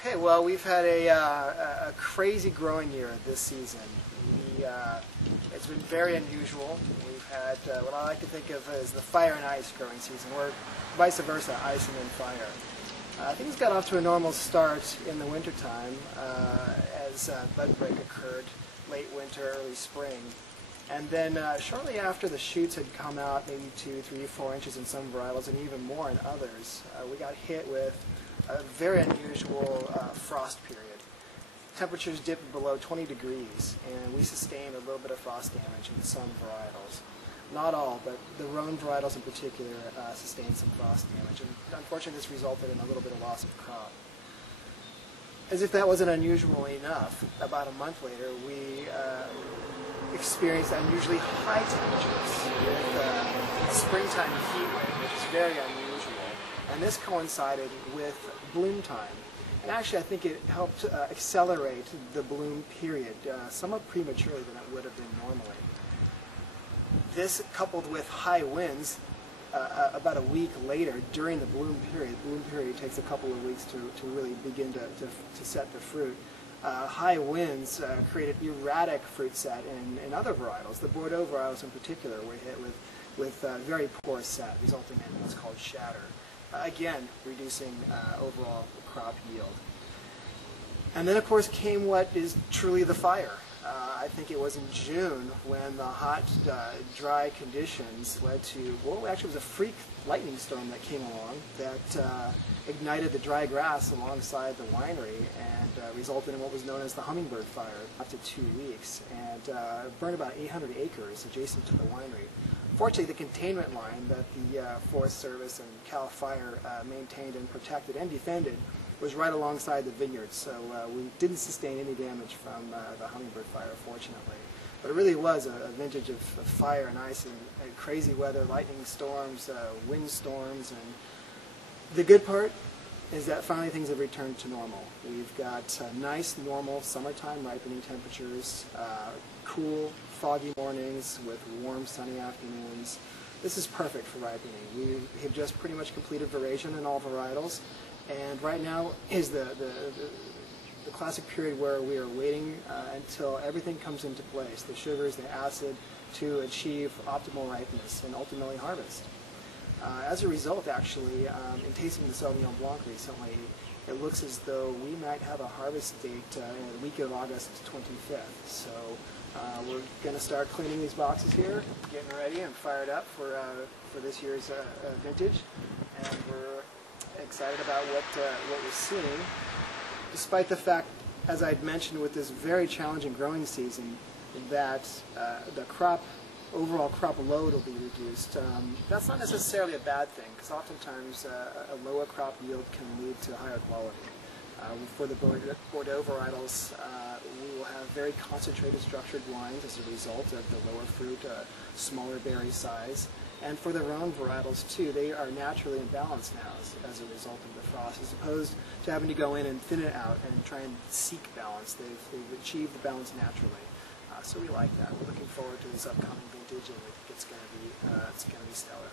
Okay, well, we've had a crazy growing year this season. It's been very unusual. We've had what I like to think of as the fire and ice growing season, or vice versa, ice and then fire. Things got off to a normal start in the wintertime as bud break occurred, late winter, early spring. And then shortly after the shoots had come out, maybe 2, 3, 4 inches in some varietals and even more in others, we got hit with a very unusual frost period. Temperatures dipped below 20 degrees, and we sustained a little bit of frost damage in some varietals. Not all, but the Rhone varietals in particular sustained some frost damage, and unfortunately this resulted in a little bit of loss of crop. As if that wasn't unusual enough, about a month later we experienced unusually high temperatures with a springtime heat wave, which is very unusual. And this coincided with bloom time. And actually, I think it helped accelerate the bloom period somewhat prematurely than it would have been normally. This, coupled with high winds, about a week later during the bloom period takes a couple of weeks to really begin to set the fruit. High winds created erratic fruit set in other varietals. The Bordeaux varietals in particular were hit with very poor set, resulting in what's called shatter. Again, reducing overall crop yield. And then, of course, came what is truly the fire. I think it was in June when the hot, dry conditions led to, well, actually it was a freak lightning storm that came along that ignited the dry grass alongside the winery and resulted in what was known as the hummingbird fire up to 2 weeks and burned about 800 acres adjacent to the winery. Fortunately, the containment line that the Forest Service and CAL FIRE maintained and protected and defended was right alongside the vineyards, so we didn't sustain any damage from the hummingbird fire, fortunately. But it really was a vintage of fire and ice and crazy weather, lightning storms, wind storms, and the good part is that finally things have returned to normal. We've got nice, normal summertime ripening temperatures, cool, foggy mornings with warm, sunny afternoons. This is perfect for ripening. We have just pretty much completed veraison in all varietals, and right now is the classic period where we are waiting until everything comes into place, the sugars, the acid, to achieve optimal ripeness and ultimately harvest. As a result, actually, in tasting the Sauvignon Blanc recently, it looks as though we might have a harvest date in the week of August 25th. So we're going to start cleaning these boxes here, getting ready and fired up for this year's vintage, and we're excited about what we're seeing, despite the fact, as I'd mentioned, with this very challenging growing season, that the overall crop load will be reduced. That's not necessarily a bad thing, because oftentimes a lower crop yield can lead to higher quality. For the Bordeaux varietals, we will have very concentrated structured wines as a result of the lower fruit, smaller berry size. And for the Rhone varietals, too, they are naturally imbalanced now as a result of the frost, as opposed to having to go in and thin it out and try and seek balance. They've achieved the balance naturally. So we like that. We're looking forward to this upcoming vintage, and we think it's going to be stellar.